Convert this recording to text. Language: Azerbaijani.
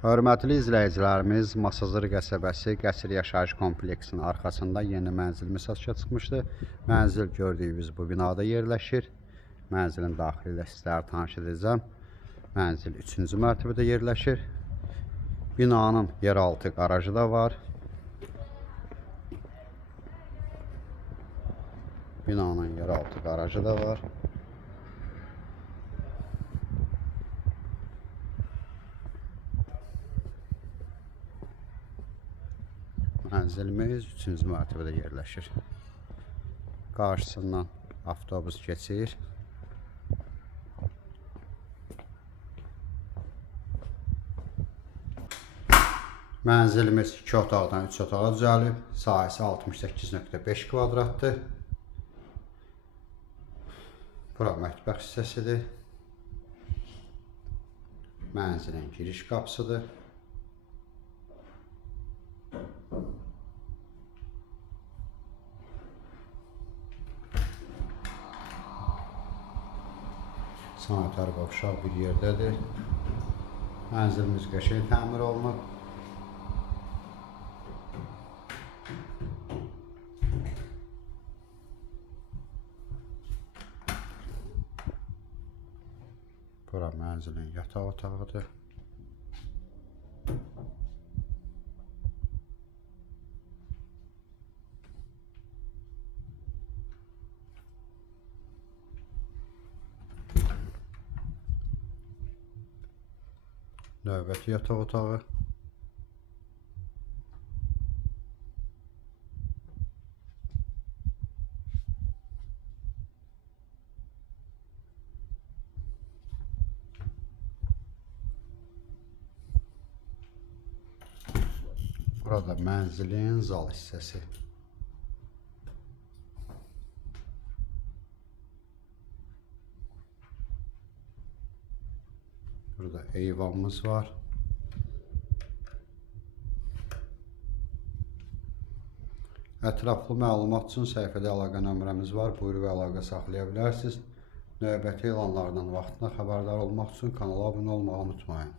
Hörmətli izləyicilərimiz, Masazır qəsəbəsi Qəsr Yaşayış kompleksinin arxasında yeni mənzilimiz satışa çıxmışdı. Mənzil gördüyünüz bu binada yerləşir. Mənzilin daxili ilə sizləri tanış edəcəm. Mənzil 3-cü mərtəbədə yerləşir. Binanın yeraltı qarajı da var. Binanın yeraltı qarajı da var. Mənzilimiz 3-cü mərtəbədə yerləşir. Qarşısından avtobus keçir. Mənzilimiz 2 otaqdan 3 otağa düzəlib. Sahəsi 68.5 kvadratdır. Bura mətbəx hissəsidir. Mənzilin giriş qapısıdır. Sanitar qovşaq bir yerdədir. Mənzilimiz qəşəng təmir olunub. Bura mənzilin yataq otağıdır. Növbəti yataq otağı. Burada mənzilin zal hissəsi. Burada eyvanımız var. Ətraflı məlumat üçün səhifədə əlaqə nömrəmiz var. Buyurub əlaqə saxlaya bilərsiniz. Növbəti elanlardan vaxtında xəbərdar olmaq üçün kanala abunə olmağı unutmayın.